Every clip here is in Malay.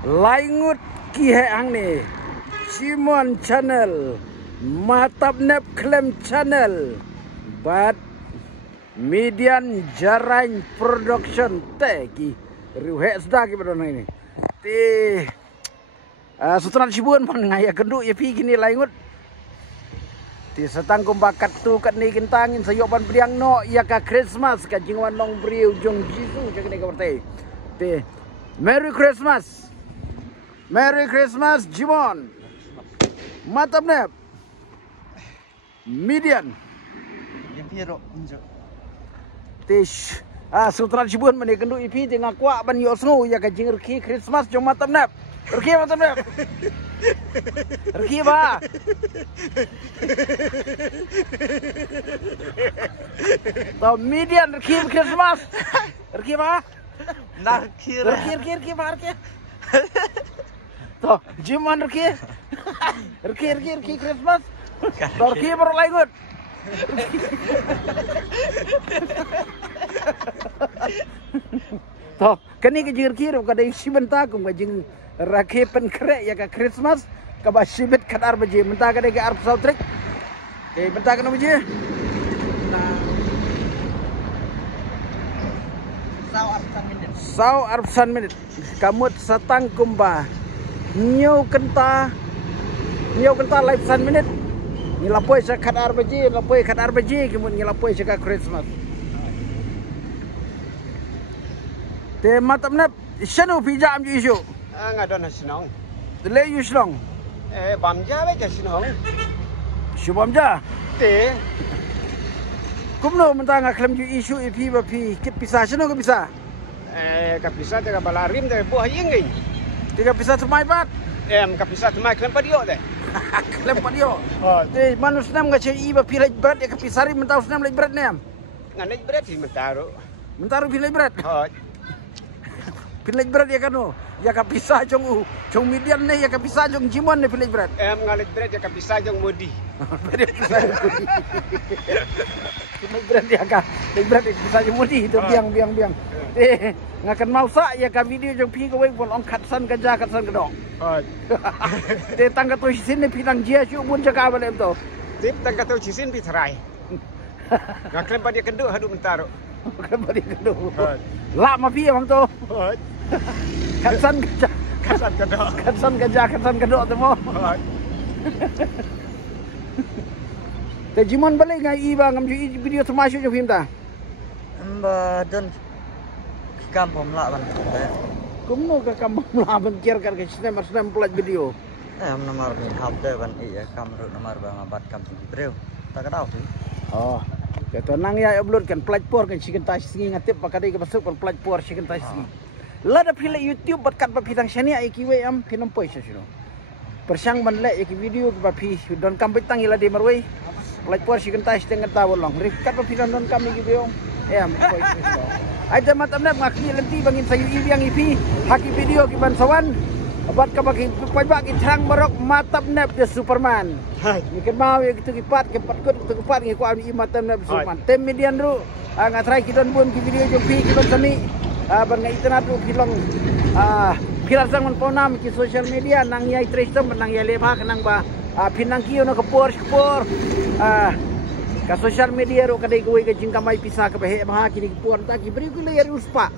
Laingut kihe ang ni Simon Channel, Matap Nep Klem Channel, Bat Median Jarain Production Teki Riuhe sedaki pada ini. Ti Sutran Sibuan man ngaya kenduk ya pi gini laingut. Ti setangkum bakat tu kat ni kentangin sayopan priang no ya ka Christmas ka jingwan long briu jong Jisu cak ni ka bertai. Ti Merry Christmas. Merry Christmas Jimon. Matap Nep Median Piro injo. Tish Sutran Sibuan man kenduk ipi tengah kuak ban yo sngu ya ka jing reki Christmas jong Matap Nep. Reki Matap Nep. Reki ba? Tau Median reki Christmas. Reki ba? Reki ba reki? Tau Jimon reki. Reki Christmas. Tau reki baru laingut. Toh, kani ke jir kira kada siben takum ka jing rakhe pen kre ya ka Christmas ka ba sibet kadar baje menta kada ke arp sautrik. Menta kana baje. Sau arpsan minit. Kamut satang kumba. Nyau kenta live san minit. Ngilapoi sa kadar baje, kemun ngilapoi sa ka Christmas. Te Matap Nep shanu pijam ju isu. Ngadon sinong. Le yu slong. Bamja be sinong. Shubamja. Te. Kumno menta ngaklem ju isu ipi ba pi kit pisah shanu ka pisah. Kapisa te balarim te buah yingin. Tiga pisah semai pat. Kapisa te mai klem padio te. Klem padio. Te manus nam ngache iba pi lej berat ya ka pisari menta usnam lej berat nem. Nganej berat di mentaro. Mentaru pi lej berat. Pilih berat ya kanu, ya kapisah jong Median ne ya kapisah jong Jimon ne pilih berat. Ngalit berat ya kapisah jong Modi. Pilih berat ya kapisah jong Modi itu biang. Ngakan mau sa ya ka video jong pi ko pon on katsan ka dong. Te tangga to sin ne pinang jia chu bun jaka balem to. Tip tangga to sin pi serai. Ngaklem pa dia kenduk hadu mentaro. Kenapa dia kedua? Lak mafi bang tu. Katsan kedua semua. Te Jimon balik ngai iba ngam ju video termasuk jo film ta. Dan kampung lak ban. Kumno ka kampung lak ban kir kar ke snap pelat video. Nomor ni hab de ban iya kamera nomor bang abat kampung breu. Tak tahu sih. Oh. Kata nang ya upload kan platform kan chicken tash singi ngatip pakadai ke masuk kan platform chicken tash singi. Lada pila YouTube berkat bapitang shania ikiwe am pinam poisa sino. Persang manle iki video ke bapi don kambit tang ila de marway. Platform chicken tash tengat tawo long. Rikat bapitang don kami gitu. Am poisa sino. Aja Matap Nep ngakni lenti bangin sayu yang ipi haki video ki ban sawan. Abat ka bagi pajak ki trang barok Matap Nep the Superman. Ikan mau ya gitu kipat ngiku ami Matap Nep Superman. Tem Median ru ngatrai kidon bun ki video jopi kidon sani. Ban ngai internet ru kilong pilar sang man ponam ki social media nang yai trestem nang yai leba nang ba pinang kiyo no kapor ka social media ru kadai goi ka jingkamai pisah ka behe bah kini kapor ta ki beri ku layar uspa.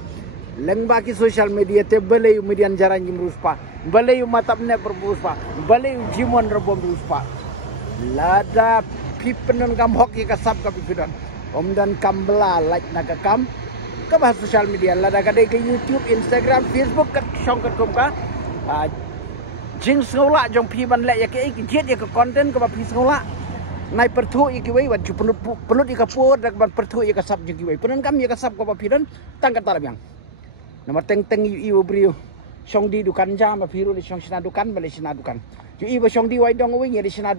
Leng baki social media te balai Median jaran jim ruspa. Balai Matap Nep beruspa. Balai Jimon rebom ruspa. Lada pipenon kam hoki kasap ka pipenon. Om dan kambela like naga kam ke bahas social media lada kadai ke YouTube, Instagram, Facebook kat syong kat kum ka. Jing sekolah jong pi ban lek ya ke jet ya ke konten ke pi sekolah. Nai pertu iki wei wat perlu ikapur dak ban pertu ikasap jegi wei. Penon kam ya kasap ka pipenon tangkat talabiang. Nama teng iu brio syong di dukan jam apiru di syong sina dukan balik sina dukan. Ju iba syong di wai dong wing ya di sina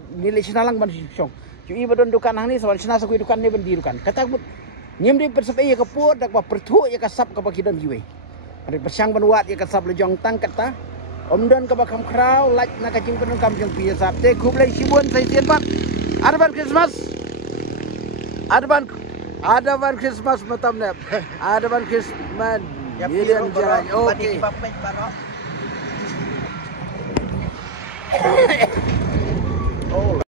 lang ban syong. Ju iba don dukan hang ni sawan sina sakui dukan ni ban di dukan. Kata but nyem di persep ya kapur dak ba pertu ya kasap ka bakidon jiwe. Ari persang ban wat ya kasap le jong tang kata. Om don ka bakam kraw like na ka jing penon kam jong pi sap te kublai sibun sai tian pat. Advan Christmas. Advan Christmas Matap Nep. Advan Christmas. Median jalan. Okey.